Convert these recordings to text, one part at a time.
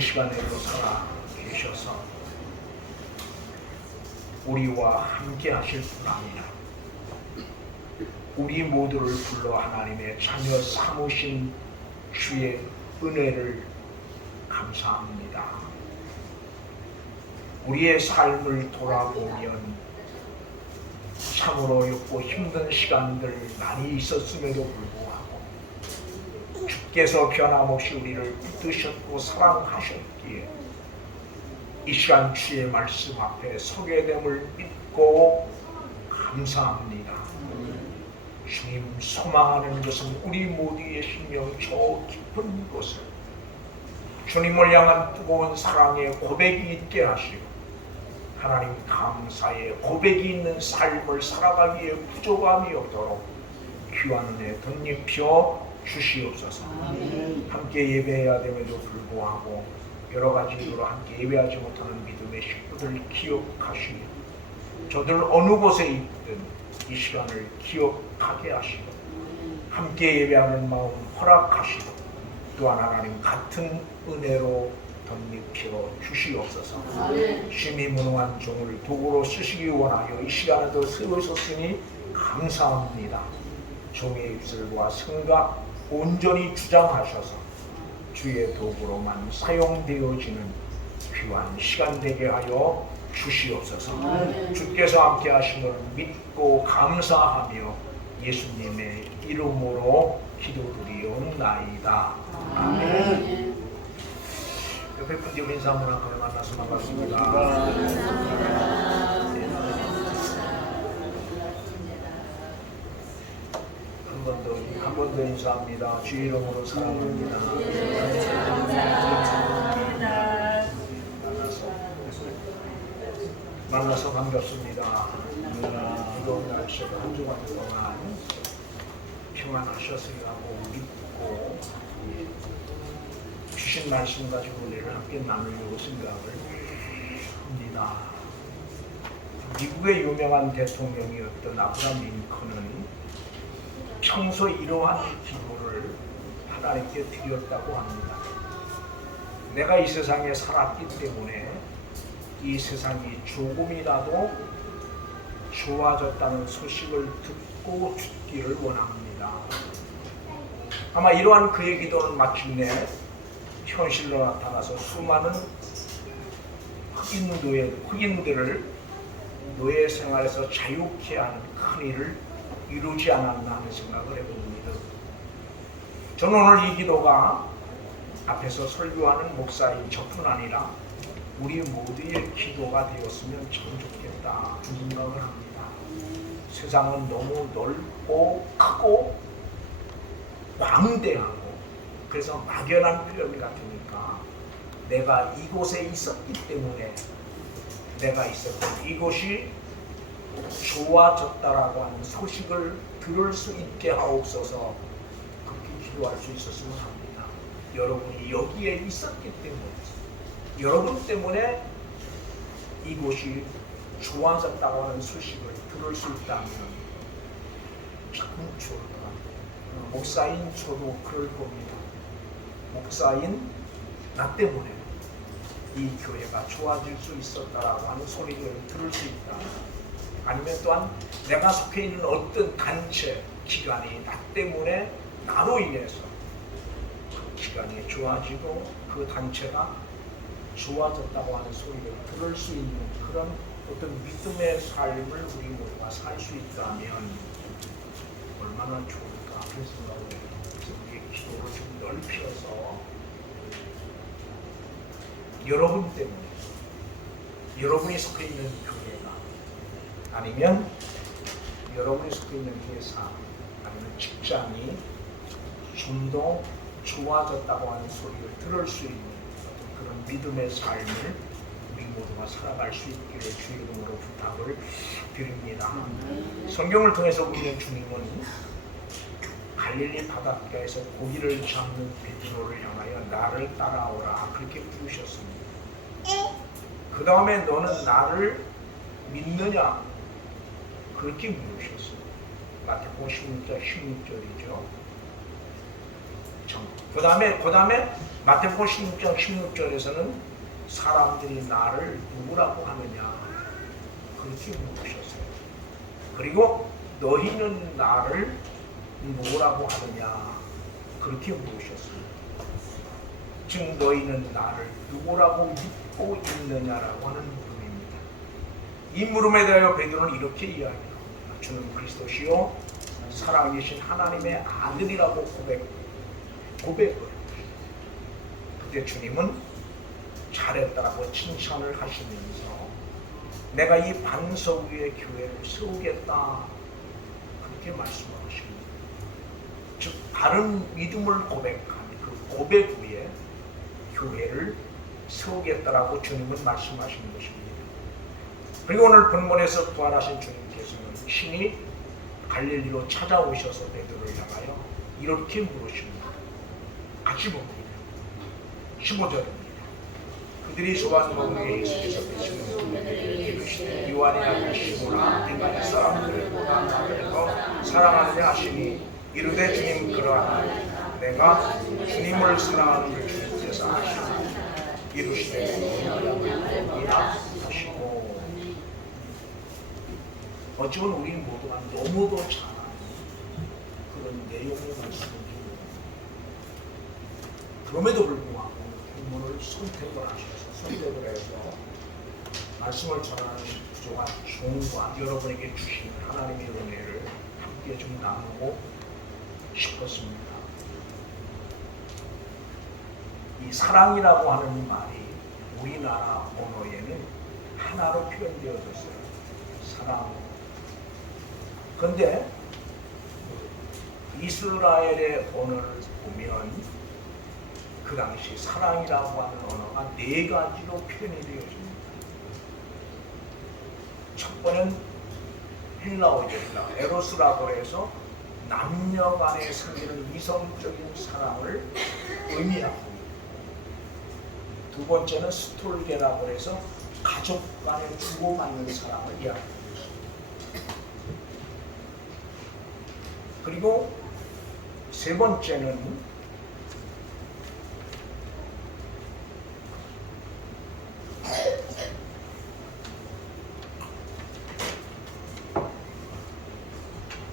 시간에도 살아 계셔서 우리와 함께 하실 뿐 아니라 우리 모두를 불러 하나님의 자녀 삼으신 주의 은혜를 감사합니다. 우리의 삶을 돌아보면 참으로 어렵고 힘든 시간들 많이 있었음에도 불구하고 주께서 변함없이 우리를 붙드셨고 사랑하셨기에 이 시간 주의 말씀 앞에 서게 됨을 믿고 감사합니다. 주님, 소망하는 것은 우리 모두의 심령 저 깊은 곳을 주님을 향한 뜨거운 사랑의 고백이 있게 하시고 하나님 감사의 고백이 있는 삶을 살아가기에 부족함이 없도록 귀한 은혜 덧입혀 주시옵소서. 함께 예배해야 됨에도 불구하고 여러 가지 이유로 함께 예배하지 못하는 믿음의 식구들 기억하시며 저들 어느 곳에 있든 이 시간을 기억하게 하시고 함께 예배하는 마음 허락하시고 또한 하나님 같은 은혜로 덧입혀 주시옵소서. 심히 무능한 종을 도구로 쓰시기 원하여 이 시간에도 세우셨으니 감사합니다. 종의 입술과 생각 온전히 주장하셔서 주의 도구로만 사용되어지는 귀한 시간 되게 하여 주시옵소서. 주께서 함께 하심을 믿고 감사하며 예수님의 이름으로 기도드리옵나이다. 아멘. 옆에 분들 인사 한번 하고 만나서 반갑습니다. 한 번 더 인사합니다. 주 이름으로 사랑합니다. 만나서 반갑습니다. 무더운 날씨에 한 주간 동안 평안하셨으리라고 믿고 주신 말씀 가지고 오늘 함께 나누려고 생각을 합니다. 미국의 유명한 대통령이었던 아브라함 링컨은 평소 이러한 기도를 하나님께 드렸다고 합니다. 내가 이 세상에 살았기 때문에 이 세상이 조금이라도 좋아졌다는 소식을 듣고 죽기를 원합니다. 아마 이러한 그의 기도는 마침내 현실로 나타나서 수많은 흑인들을 노예 생활에서 자유케 하는 큰 일을 이루지 않았나 하는 생각을 해봅니다. 저는 오늘 이 기도가 앞에서 설교하는 목사인 저뿐 아니라 우리 모두의 기도가 되었으면 참 좋겠다 하는 생각을 합니다. 세상은 너무 넓고 크고 광대하고 그래서 막연한 표현 같으니까 내가 이곳에 있었기 때문에 내가 있었고 이곳이 좋아졌다라고 하는 소식을 들을 수 있게 하옵소서. 그렇게 기도할 수 있었으면 합니다. 여러분이 여기에 있었기 때문에 여러분 때문에 이곳이 좋아졌다고 하는 소식을 들을 수 있다면 참 좋을 것 같아요. 목사인 저도 그럴 겁니다. 목사인 나 때문에 이 교회가 좋아질 수 있었다라고 하는 소리를 들을 수 있다. 아니면 또한 내가 속해 있는 어떤 단체, 기관이 나 때문에 나로 인해서 그 기관이 좋아지고 그 단체가 좋아졌다고 하는 소리를 들을 수 있는 그런 어떤 믿음의 삶을 우리 모두가 살 수 있다면 얼마나 좋을까 그런 생각을 해요. 그래서 우리의 기도를 좀 넓혀서 여러분 때문에 여러분이 속해 있는 교회가 아니면 여러분이 속해 있는 회사 아니면 직장이 좀 더 좋아졌다고 하는 소리를 들을 수 있는 그런 믿음의 삶을 우리 모두가 살아갈 수 있기를 주의 이름으로 부탁을 드립니다. 성경을 통해서 보면 주님은 갈릴리 바닷가에서 고기를 잡는 베드로를 향하여 나를 따라오라 그렇게 부르셨습니다. 그 다음에 너는 나를 믿느냐 그렇게 물으셨어요. 마태복음 16장 16절이죠. 그 다음에 마태복음 16장 16절에서는 사람들이 나를 누구라고 하느냐 그렇게 물으셨어요. 그리고 너희는 나를 누구라고 하느냐 그렇게 물으셨어요. 즉 너희는 나를 누구라고 믿고 있느냐라고 하는 물음입니다. 이 물음에 대하여 베드로는 이렇게 이야기합니다. 주는 그리스도시요 살아계신 하나님의 아들이라고 고백을. 그때 주님은 잘했다라고 칭찬을 하시면서 내가 이 반석 위에 교회를 세우겠다 그렇게 말씀하십니다. 즉 바른 믿음을 고백한 그 고백 위에 교회를 세우겠다라고 주님은 말씀하시는 것입니다. 그리고 오늘 본문에서 부활하신 주님께서는 신이 갈릴리로 찾아오셔서 베드로를 향하여 이렇게 물으십니다. 같이 봅니다. 15절입니다. 그들이 소환 먹은 예수께서 이르시되 요한의 아들 시모나 네가 사람들보다 나를 더 사랑하느냐 하시니 이르되 주님 그러하나 내가 주님을 사랑하는 줄 주님께서 아시니 이르시되 너희가 하시고. 어쩌면 우리 모두가 너무도 잘 아는 그런 내용의 말씀입니다. 그럼에도 불구하고 본문을 선택을 해서 말씀을 전하는 부족한 종과 여러분에게 주신 하나님의 은혜를 함께 좀 나누고 싶었습니다. 이 사랑이라고 하는 말이 우리나라 언어에는 하나로 표현되어졌어요. 사랑. 그런데 이스라엘의 언어를 보면 그 당시 사랑이라고 하는 언어가 4가지로 표현이 되어집니다. 첫 번은 헬라어입니다. 에로스라고 해서 남녀 간에 생기는 이성적인 사랑을 의미하고, 두 번째는 스톨게라고 해서 가족 간에 주고받는 사랑을 이야기하고 있습니다. 그리고 세 번째는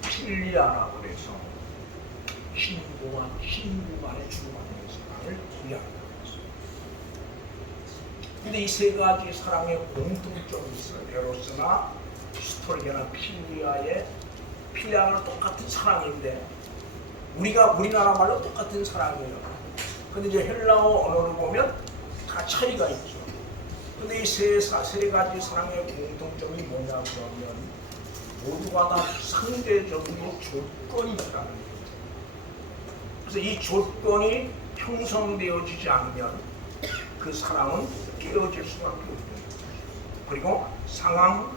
필리아라고 해서 신부와 신부 간에 주고받는 사랑을 이야기하고 있습니다. 근데 이 세 가지 사랑의 공통점이 있어요. 에로스나 스톨게나 필리아는 똑같은 사랑인데 우리나라 말로 똑같은 사랑이에요. 근데 이제 헬라어 언어를 보면 다 차이가 있죠. 근데 이 세 가지 사랑의 공통점이 뭐냐 그러면 모두가 다 상대적인 조건이 있다는 거죠. 그래서 이 조건이 형성되어지지 않으면 그 사랑은 깨어질 수밖에 없는 거죠. 그리고 상황,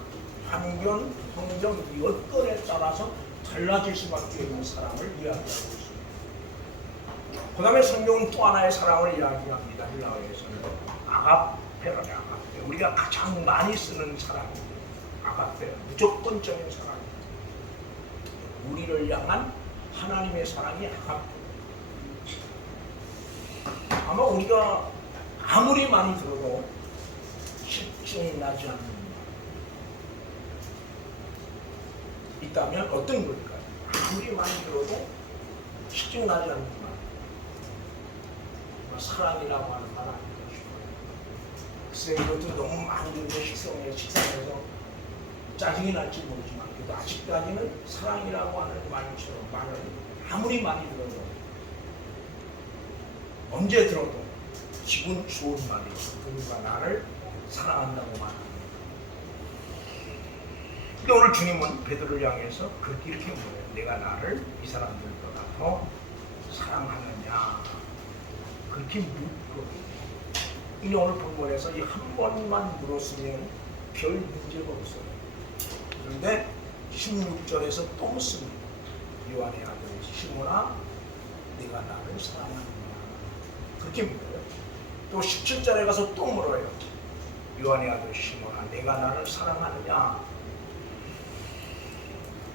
환경, 환경, 여건에 따라서 달라질 수밖에 없는 사랑을 이야기하고 있습니다. 그 다음에 성경은 또 하나의 사랑을 이야기합니다. 헬라어에서는 아가페라네. 아가페. 우리가 가장 많이 쓰는 사랑입니다. 아가페, 무조건적인 사랑입니다. 우리를 향한 하나님의 사랑이 아가페. 아마 우리가 아무리 많이 들어도 실증이 나지 않는 말 있다면 어떤 걸까요? 아무리 많이 들어도 실증 나지 않는 말, 사랑이라고 하는 말 아닐까 싶어요. 글쎄 이것도 너무 많이 들고 식상해서 짜증이 날지 모르지만 그래도 아직까지는 사랑이라고 하는 말을 아무리 많이 들어도 언제 들어도 기분 좋은 말이에요. 누가 나를 사랑한다고 말합니다. 근데 오늘 주님은 베드로를 향해서 그렇게 이렇게 물어요. 내가 나를 이 사람들보다 더 사랑하느냐 그렇게 묻거든요. 근데 오늘 본문에서 이 한 번만 물었으면 별 문제가 없어요. 그런데 16절에서 또 묻습니다. 요한의 아들 시모나 내가 나를 사랑하느냐 그렇게 물어요. 또 17절에 가서 또 물어요. 요한의 아들 시모나 내가 나를 사랑하느냐.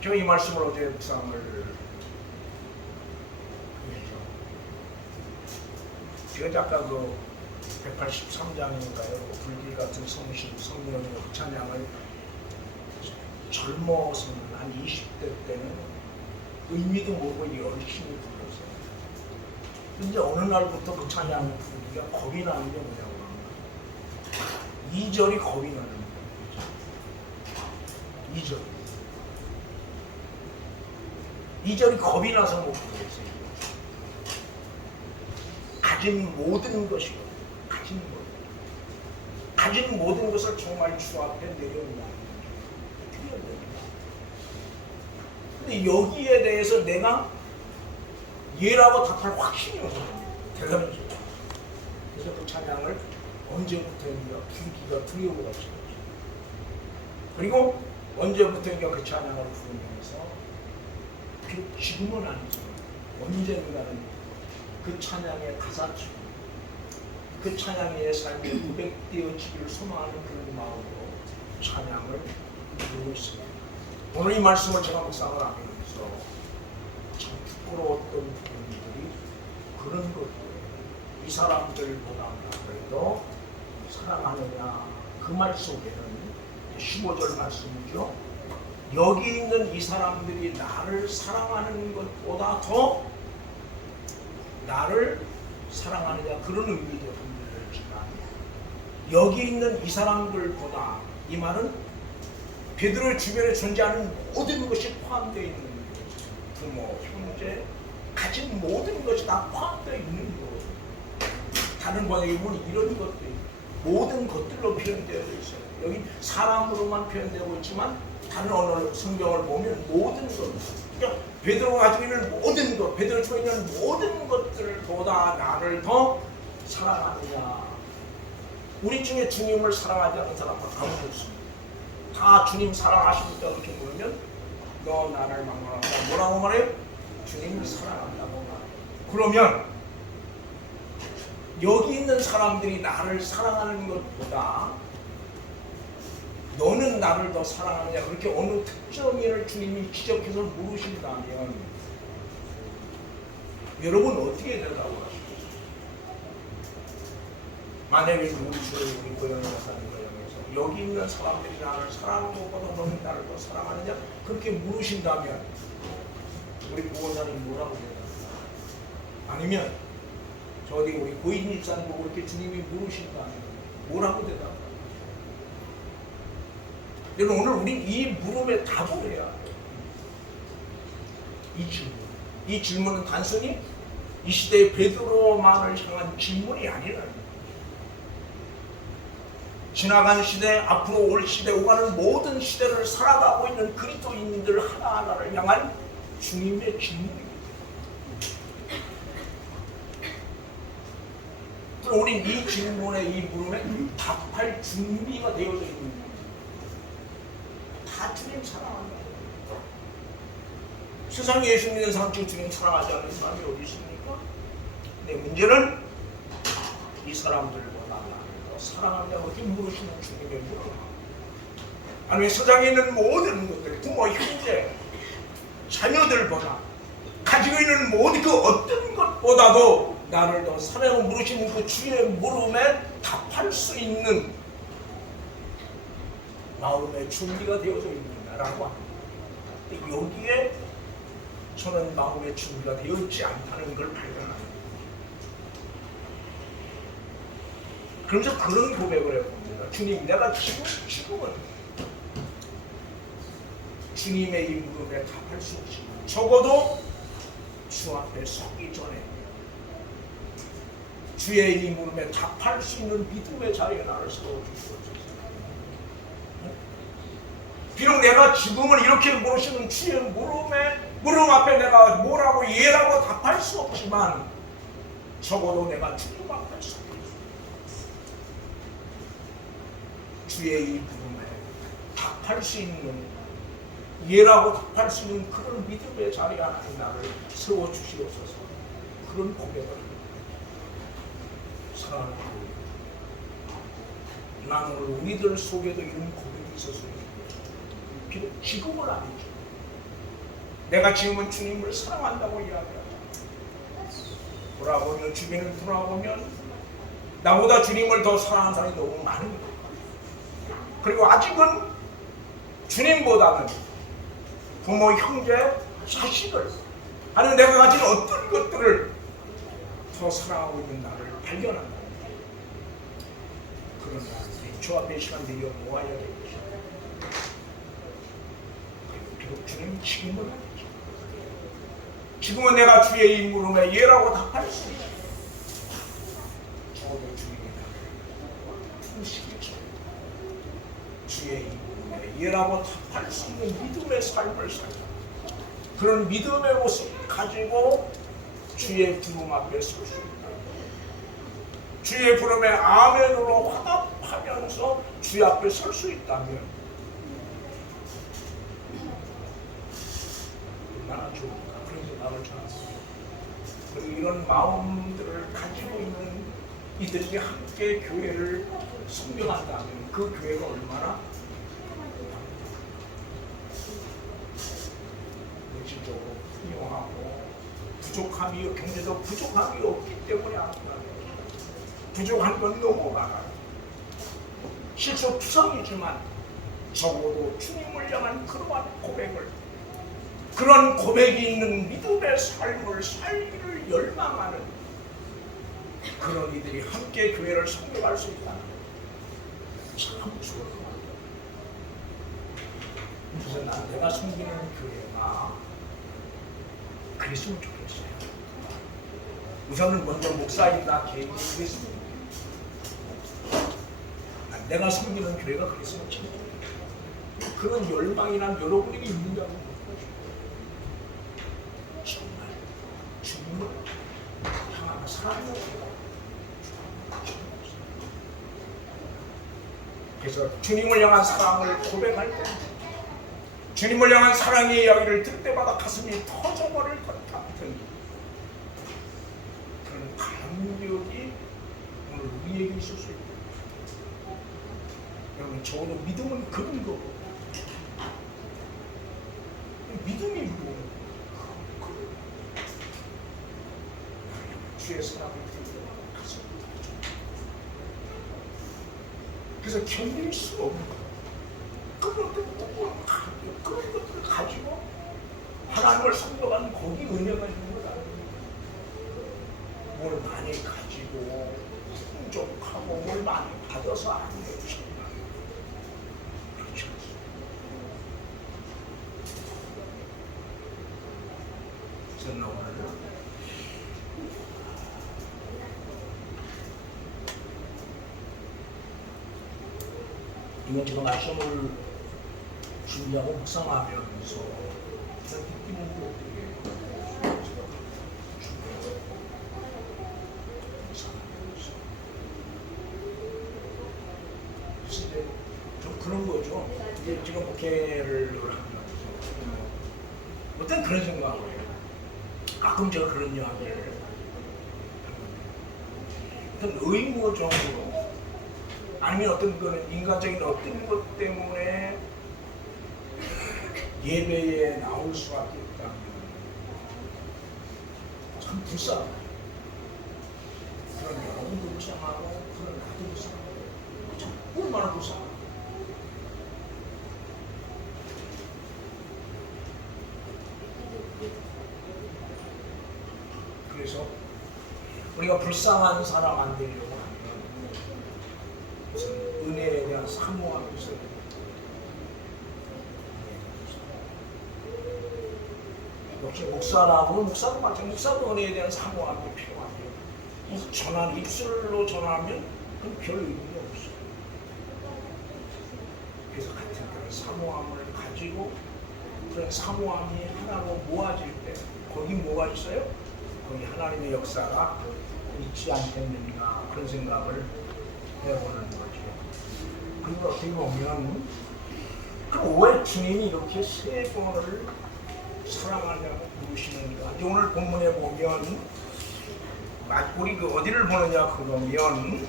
제가 이 말씀을 어제 묵상을 했죠. 제가 아까 그 183장인가요? 불길 같은 성령의 그 찬양을 젊어서 한 20대 때는 의미도 모르고 열심히 불렀어요. 근데 어느 날부터 그 찬양을 부르기가 겁이 나는 게 뭐냐고 하면 2절이 겁이 나는 거예요. 2절이 겁이 나서 못 부르겠어요. 가진 모든 것이요. 가진 모든 것을 정말 주 앞에 내려놓는 근데 여기에 대해서 내가 예라고 답할 확신이 없어요. 대단하죠. 그래서 그 찬양을 언제부터인가 부르기가 두려워가 있어요. 그리고 언제부터인가 그 찬양을 부르면서 지금은 아니죠. 언젠가는 그 찬양의 가사처럼 그 찬양의 삶이 고백되어지기를 소망하는 그런 마음으로 찬양을 부르고 있습니다. 오늘 이 말씀을 제가 묵상을 하면서 참 부끄러웠던 부분들이 그런 것들, 이 사람들보다 나를 더 사랑하느냐 그 말 속에는 15절 말씀이죠. 여기 있는 이 사람들이 나를 사랑하는 것보다 더 나를 사랑하느냐 그런 의미도 담겨있지만 여기 있는 이 사람들보다 이 말은 베드로의 주변에 존재하는 모든 것이 포함되어 있는 부모, 형제, 가진 모든 것이 다 포함되어 있는 거거든요. 다른 번역에 보면 이런 것들이 모든 것들로 표현되어 있어요. 여기 사람으로만 표현되고 있지만 다른 언어 성경을 보면 모든 것, 그러니까 베드로가 가지고 있는 모든 것, 베드로가 가지고 있는 모든 것들보다 나를 더 사랑하느냐. 우리 중에 주님을 사랑하지 않는 사람은 아무도 없습니다. 다 주님 사랑하십니까? 그렇게 물으면 너 나를 막말한다. 뭐라고 말해요? 주님을 사랑한다고 말해요. 그러면 여기 있는 사람들이 나를 사랑하는 것보다 너는 나를 더 사랑하느냐 그렇게 어느 특정인을 주님이 지적해서 물으신다면 여러분 어떻게 대답하시겠어요? 만약에 우리 주를 우리 고향에 사는 고향에서 여기 있는 사람들이 나를 사랑하는 것보다 너는 나를 더 사랑하느냐 그렇게 물으신다면 우리 보건사님 뭐라고 대답할까요? 아니면 저기 우리 고인 집사님 보고 이렇게 주님이 물으신다면 뭐라고 대답할까요? 여러분 오늘 우린 이 물음에 답을 해야 해요. 이 질문은 단순히 이 시대의 베드로만을 향한 질문이 아니라 지나간 시대, 앞으로 올 시대, 오가는 모든 시대를 살아가고 있는 그리스도인들 하나하나를 향한 주님의 질문입니다. 그럼 우린 이 질문에, 이 물음에 답할 준비가 되어져 있는 거예요. 다 주님 사랑한다. 세상에 예수 믿는 사람 중에 주님 사랑하지 않는 사람이 어디 있습니까? 근데 문제는 이 사람들보다 나를 더 사랑한다고 이렇게 물으시는 주님의 물음. 아니면 세상에 있는 모든 것들, 부모, 형제, 자녀들보다 가지고 있는 모든 그 어떤 것보다도 나를 더 사랑하고 물으시는 그 주의 물음에 답할 수 있는 마음의 준비가 되어져 있는다라고 합니다. 근데 여기에 저는 마음의 준비가 되어 있지 않다는 걸 발견합니다. 그러면서 그런 고백을 해봅니다. 주님, 내가 지금은 주님의 이 물음에 답할 수 없지만 적어도 주 앞에 서기 전에 주의 이 물음에 답할 수 있는 믿음의 자리에 나를 세워주시옵소서. 비록 내가 지금은 이렇게 물으시는 주의 물음 앞에 내가 뭐라고 예라고 답할 수 없지만 적어도 내가 주님 앞에 서 주의 이 물음에 답할 수 있는 예라고 답할 수 있는 그런 믿음의 자리에 하나님 나를 세워주시옵소서. 그런 고백을 사랑하는 고백. 나는 오늘 우리들 속에도 이런 고백이 있었습니다. 비록 지금은 아니죠. 내가 지금은 주님을 사랑한다고 이야기하죠. 돌아보면, 주변을 돌아보면 나보다 주님을 더 사랑하는 사람이 너무 많은 거예요. 그리고 아직은 주님보다는 부모, 형제, 자식을, 아니면 내가 가진 어떤 것들을 더 사랑하고 있는 나를 발견한다. 그런 날이 주 앞에 시간 내려 모아야 되겠죠. 그리고 주님 지금은 아니죠. 지금은 내가 주의 이 물음에 예라고 답할 수 있죠. 저도 주님의 나를 품시기죠. 주의 이 물음에 예라고 답할 수 있는 믿음의 삶을 살자. 그런 믿음의 모습을 가지고 주의 부름 앞에 설 수 있다. 주의 부름에 아멘으로 화답하면서 주의 앞에 설 수 있다면 얼마나 좋을까 그런 생각을 전했습니다. 그리고 이런 마음들을 가지고 있는 이들이 함께 교회를 섬겨간다면 그 교회가 얼마나 물질적으로 풍요하고 부족함이, 경제적 부족함이 없기 때문에 아프다. 부족한 건 너무 많아요. 실수투성이지만 적어도 주님을 향한 그러한 고백을, 그런 고백이 있는 믿음의 삶을 살기를 열망하는 그런 이들이 함께 교회를 섬겨갈 수 있다는 참 좋은 것 같아요. 그래서 난 내가 섬기는 교회가 그랬으면 좋겠어요. 우선은 먼저 목사이다 개인이 그랬으면 내가 섬기는 교회가 그랬으면 좋겠어요. 그런 열망이란 여러분에게 있는다고 정말 주님을 향한 사랑이 그래서 주님을 향한 사랑을 고백할 때, 주님을 향한 사랑의 이야기를 들을 때마다 가슴이 터져버릴 것 같은 그런 감격이 오늘 우리에게 있을 수 있다. 여러분, 적어도 믿음은 그런 거고, 믿음이 뭐 주의 사랑을 들고 가슴이 터져. 그래서 견딜 수 없는 그런 것들을 가지고 하나님을 섬겨가는 거기 은혜가 있는 거다. 뭘 많이 가지고 풍족하고 뭘 많이 받아서 안 되죠. 그렇죠. 저는 오늘 이번 제가 말씀을 준비하고 묵상하면서 그런 느끼는 것들이 제가 준비하고 묵상하면서 그래서 이제 좀 그런 거죠. 이제 지금 목회를 하면서 어떤 그런 생각을 해요. 가끔 제가 그런 이야기를 어떤 의무적으로 아니면 어떤 거는 인간적인 어떤 것 때문에 예배에 나올 수밖에 없다면 참 불쌍해요. 그런 여러분도 불쌍하고 그런 나도 불쌍하고 참 얼마나 불쌍해요. 그래서 우리가 불쌍한 사람 안 되려고 하면 무슨 은혜에 대한 사모함이 있어요. 역시 목사도 마찬가지. 목사도 은혜에 대한 사모함이 필요한데요. 그래서 입술로 전하면 그건 별 의미가 없어요. 그래서 같은 그런 사모함을 가지고 그런 사모함이 하나로 모아질 때 거기 뭐가 있어요? 거기 하나님의 역사가 있지 않겠는가 그런 생각을 해보는 거죠. 그리고 어떻게 보면 왜 주님이 이렇게 세 번을 사랑하냐고 부르시는가. 오늘 본문에 보면 우리 어디를 보느냐 그러면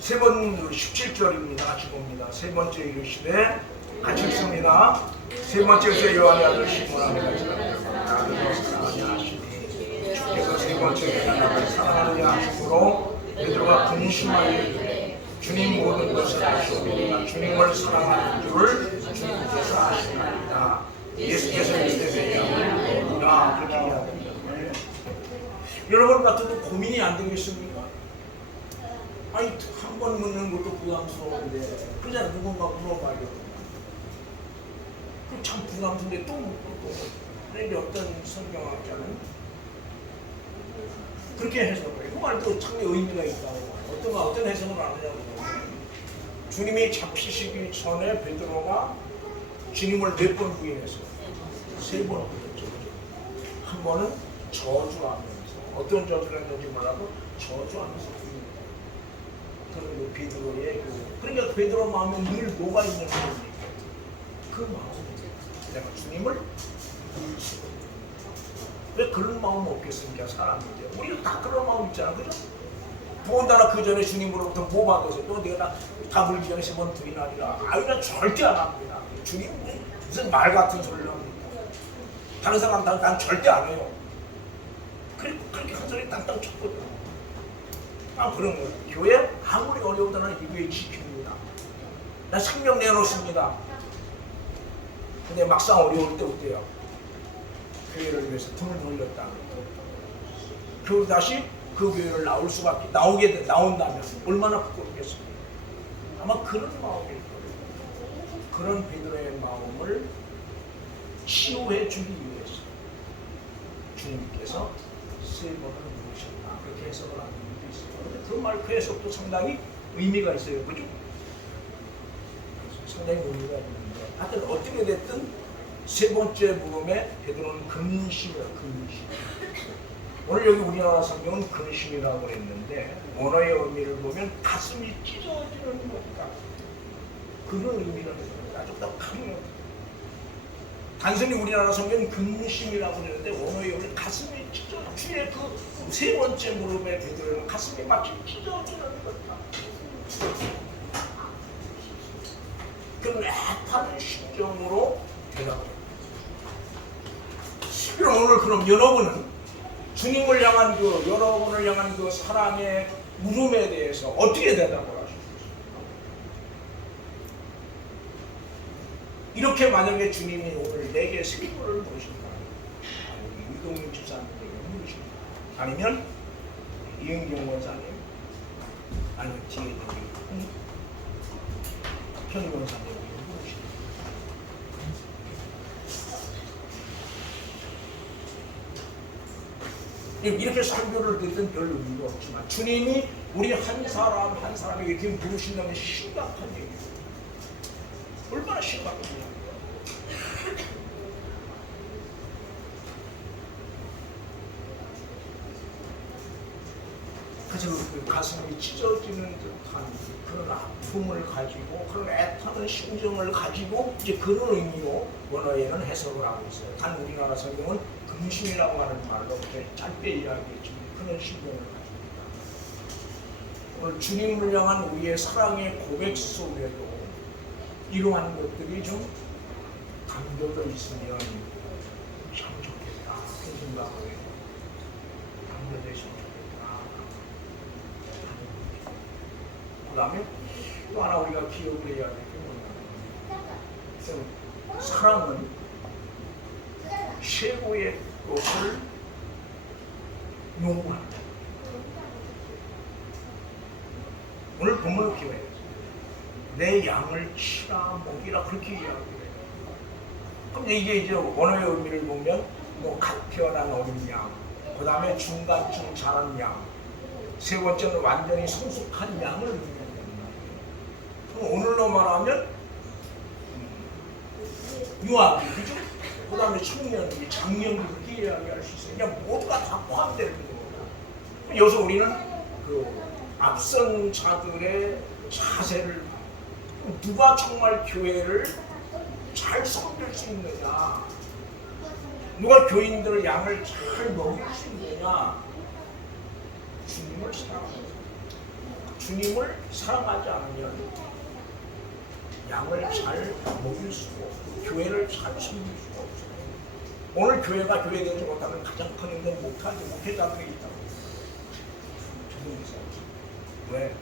세 번 17절입니다. 같이 봅니다. 세 번째 이르시되 같이 읽습니다. 세 번째에서 요한의 아들 시몬 나를 사랑하냐 하시니 번째 나를 사랑하느냐 하심으로 베드로가 근심하여 주님 모든 것을 아시오니까 주님을 사랑하는 줄을 주님께서 아시나이다. 예수께서 이르시되 아 그렇게 이야기합니다. 여러분 같아도 고민이 안 되겠습니까? 아니 한 번 묻는 것도 부담스러운데 그냥 누군가 물어봐요. 참 부담스러운데 또 묻고 그런데 어떤 성경학자는 그렇게 해석을 해요. 그 말도 참 의미가 있다고. 어떤 해석을 하느냐고. 주님이 잡히시기 전에 베드로가 주님을 몇 번 부인했어요? 3번 부인했죠. 한 번은 저주하면서 어떤 저주를 했는지 몰라도 저주하면서 부인했어요. 그런 베드로의 그러니까 베드로 마음에 늘 뭐가 있는 겁니까? 그 마음이 내가 주님을 왜 그런 마음 없겠습니까? 사람인데 우리도 다 그런 마음 있잖아, 그죠? 더군다나 그 전에 주님으로부터 뭐 받아서 또 내가 다 물기 전에 3번 부인하리라. 나 절대 안 합니다. 주님 무슨 말 같은 소리를 합니까? 다른 사람들은 난 절대 안 해요. 그렇게 한 소리 땅땅 쳤거든. 그런 거예요. 교회 아무리 어려워도 나는 이 교회 지킵니다. 난 생명 내놓습니다. 근데 막상 어려울 때 어때요? 교회를 위해서 돈을 돌렸다. 그리고 다시 그 교회를 나온다면 얼마나 부끄럽겠습니까? 아마 그런 마음일 거예요. 그런 베드로의 마음을 치유해 주기 위해서 주님께서 3번을 부르셨다. 그렇게 해석을 하는 분도 있어요. 그 말, 그 해석도 상당히 의미가 있어요. 그죠? 상당히 의미가 있는데 하여튼 어떻게 됐든 3번째 물음에 베드로는 근심이에요. 근심. 오늘 여기 우리나라 성경은 근심이라고 했는데 언어의 의미를 보면 가슴이 찢어지는 것이다. 그런 의미를 했습니다. 아주 더 강력해요. 단순히 우리나라 성경은 근심이라고 했는데 언어의 의미는 가슴이 찢어지는 주의 그 3번째 물음에 베드로는 가슴이 마치 찢어지는 것이다. 그런 애타는 심정으로 대답해요. 그럼 여러분은 주님을 향한 여러분을 향한 그 사랑의 물음에 대해서 어떻게 대답을 하십니까? 이렇게 만약에 주님이 오늘 내게 생물을 보신다. 이동윤 집사님에게 물으신다. 아니면 이은경 원사님, 아니면 뒤에 여기 현희 원사님. 이렇게 설교를 듣든 별 의미가 없지만 주님이 우리 한 사람 한 사람에게 이렇게 물으신다면 심각한 얘기예요. 얼마나 심각하냐. 그래서 그 가슴이 찢어지는 듯한 그런 아픔을 가지고 그런 애타는 심정을 가지고 이제 그런 의미로 원어에는 해석을 하고 있어요. 단 우리나라 성경은 근심이라고 하는 말로 짧게 이야기했지만 그런 심정을 가지고 있다. 오늘 주님을 향한 우리의 사랑의 고백 속에도 이러한 것들이 좀 담겨져 있으면 참 좋겠다. 그 생각을 담겨져 있으면 좋겠다. 그 다음에 또 하나 우리가 기억을 해야 될 게 뭐냐면 사랑은 최고의 것을 요구한다. 오늘 본문을 기억해요. 내 양을 치라 먹이라 그렇게 이야기해요. 그럼 이게 이제 원어의 의미를 보면 갓 태어난 어린 양, 그 다음에 중간쯤 자란 양, 3번째는 완전히 성숙한 양을 의미한다는 말이에요. 그럼 오늘로 말하면 유아기, 그죠? 그 다음에 청년기, 장년기 그렇게 이야기할 수 있어요. 그냥 모두가 다 포함되는 겁니다. 여기서 우리는 그 앞선 자들의 자세를 누가 정말 교회를 잘 섬길 수 있느냐, 누가 교인들의 양을 잘 먹일 수 있느냐. 주님을 사랑하는 주님을 사랑하지 않으면 양을 잘 먹일 수가 없고 교회를 잘 섬길 수가 없어요. 오늘 교회가 교회되지 못하는 가장 큰 힘든 목회자들이 있다고. 왜?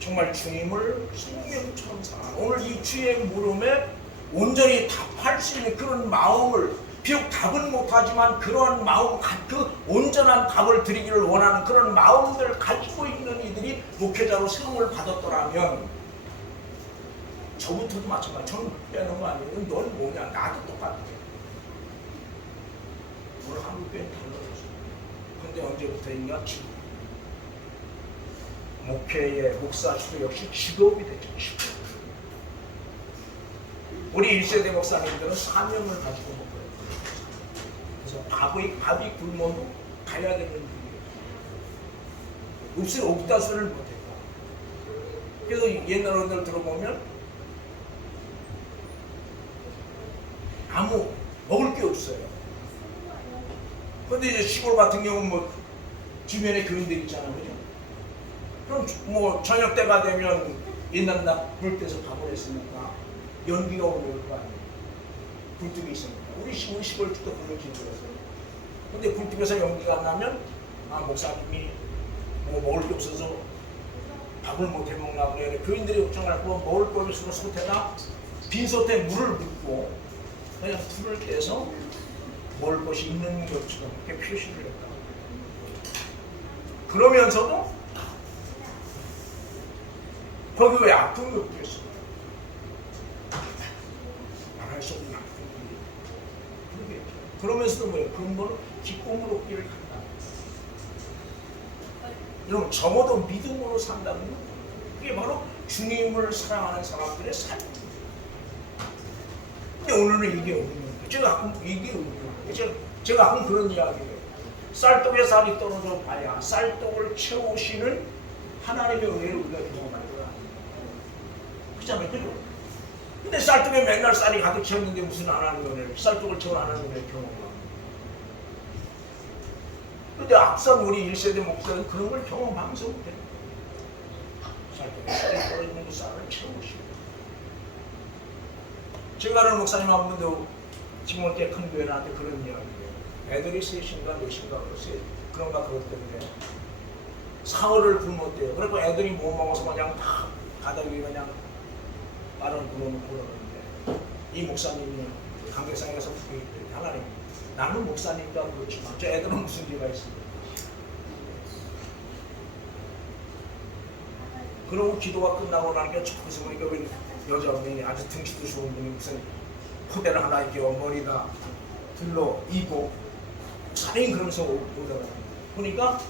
정말 주님을 생명처럼 사랑하는 오늘 이 주의 물음에 온전히 답할 수 있는 그런 마음을 비록 답은 못하지만 그러한 마음, 그 온전한 답을 드리기를 원하는 그런 마음들을 가지고 있는 이들이 목회자로 세움을 받았더라면 저부터도 마찬가지. 저는 빼는 거 아니에요. 넌 뭐냐? 나도 똑같아. 오늘 한국교회는 달라졌어. 근데 언제부터인가 목회의 목사도 역시 직업이 됐죠. 직업. 우리 1세대 목사님들은 사명을 가지고 먹어요. 그래서 밥이 굶어도 가야 되는 일이에요. 옥다수를 못해요. 그래서 옛날 어른들 들어보면 아무 먹을 게 없어요. 그런데 이제 시골 같은 경우는 뭐 주변에 교인들 있잖아요. 그죠? 그럼 뭐 저녁 때가 되면 옛날 불 때서 밥을 했으니까 연기가 올라올 거 아니에요. 굴뚝이 있으니까. 우리 시골집도 불을 지르었어요. 근데 굴뚝에서 연기가 안 나면 목사님이 뭐 먹을 게 없어서 밥을 못 해 먹나 그래. 교인들이 걱정하고 먹을 거 없으면 솥에다 빈 솥에 물을 붓고 그냥 불을 떼서 먹을 것이 있는 것처럼 이렇게 표시를 했다. 그러면서도 거기 왜 아픈 게 없겠어? 말할 수 없는 아픔이 그러겠죠. 그러면서도 뭐예요? 근본은 기쁨으로 길을 간다. 여러분 적어도 믿음으로 산다는 건 그게 바로 주님을 사랑하는 사람들의 삶입니다. 근데 오늘은 이게 없는 거예요. 제가 가끔 이게 없는 거예요. 제가 가끔 그런 이야기예요. 쌀떡에 쌀이 떨어져 봐야 쌀떡을 채우시는 하나님의 은혜를 우리가 경험할 거야. 그렇잖아요. 그죠? 근데 쌀떡에 맨날 쌀이 가득 채웠는데 무슨 하나님의 은혜를 쌀떡을 채운 하나님의 은혜를 경험하고. 근데 앞선 우리 1세대 목사는 그런 걸 경험하면서 못해요. 쌀떡에 쌀이 떨어지는 그 쌀을 채우시고. 제가 아는 목사님 한 분도 지금 올 때 큰 교회 나한테 그런 이야기예요. 애들이 셋인가 넷인가 그런가 그것 때문에 사흘을 굶었대요. 그래서 애들이 못 먹어서 그냥 다 바닥에 그냥 빠른 굶어놓고 그러는데 이 목사님이 강대상에서 부르겠대. 하나님, 나는 목사님이다 그렇지만 저 애들은 무슨 죄가 있습니까? 그러고 기도가 끝나고 나니까 저기서 보니까 왜 여자분이 아주 등치도 좋은 분이 무슨 포대를 하나 이렇게 머리다 들러 이고 사랑이 그러면서 오더라고요. 보니까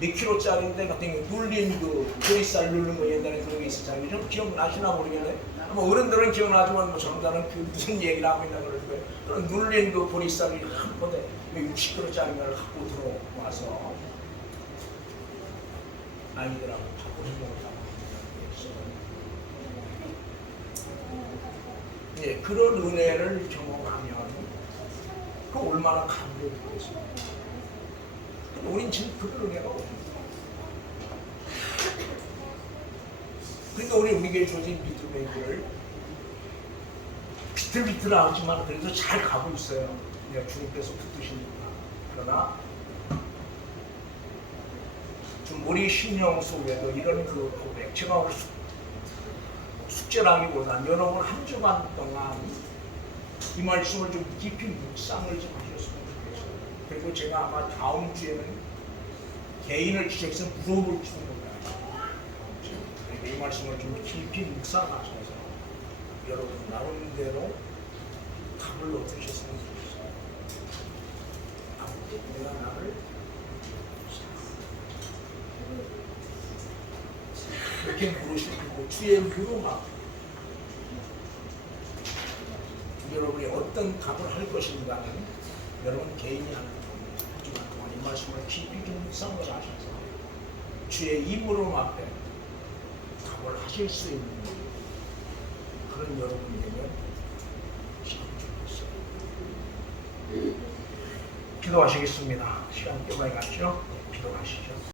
몇 킬로짜리인데 같은 경우 눌린 그 보리쌀 누르는 거 옛날에 그런 게 있었잖아요. 좀 기억나시나 모르겠네. 아마 어른들은 기억나지만 뭐 젊다는 그 무슨 얘기를 하고 있나 그럴 거예요. 그런 눌린 그 보리쌀이 한 번에 60kg짜리를 갖고 들어와서 아이들하고 밥을 해먹었다고 예, 그런 은혜를 경험하면 그 얼마나 감동이겠어요. 근데 우린 지금 그런 은혜가 없어요. 그러니까 우리에게 주어진 믿음의 길을 비틀비틀하지만 그래도 잘 가고 있어요. 그냥 주님께서 붙드시니까. 그러나 좀 우리 신령 속에도 이런 그 고백, 제가 오늘 숙제라기보다는 여러분 한 주간 동안 이 말씀을 좀 깊이 묵상을 좀 하셨으면 좋겠어요. 그리고 제가 아마 다음 주에는 개인을 지적해서 물어볼 줄 몰라요. 이 말씀을 좀 깊이 묵상하셔서 여러분 나름대로 답을 얻으셨으면 좋겠어요. 아버지, 내가 나를 이렇게 물으시고 주의 물음 앞에 여러분이 어떤 답을 할 것인가는 여러분 개인이 하는 겁니다. 한 주간 동안 이 말씀을 깊이 좀 묵상을 하셔서 주의 이 물음 앞에 답을 하실 수 있는 그런 여러분이 되면 참 좋겠어요. 기도하시겠습니다. 시간 꽤 많이 갔죠? 기도하시죠.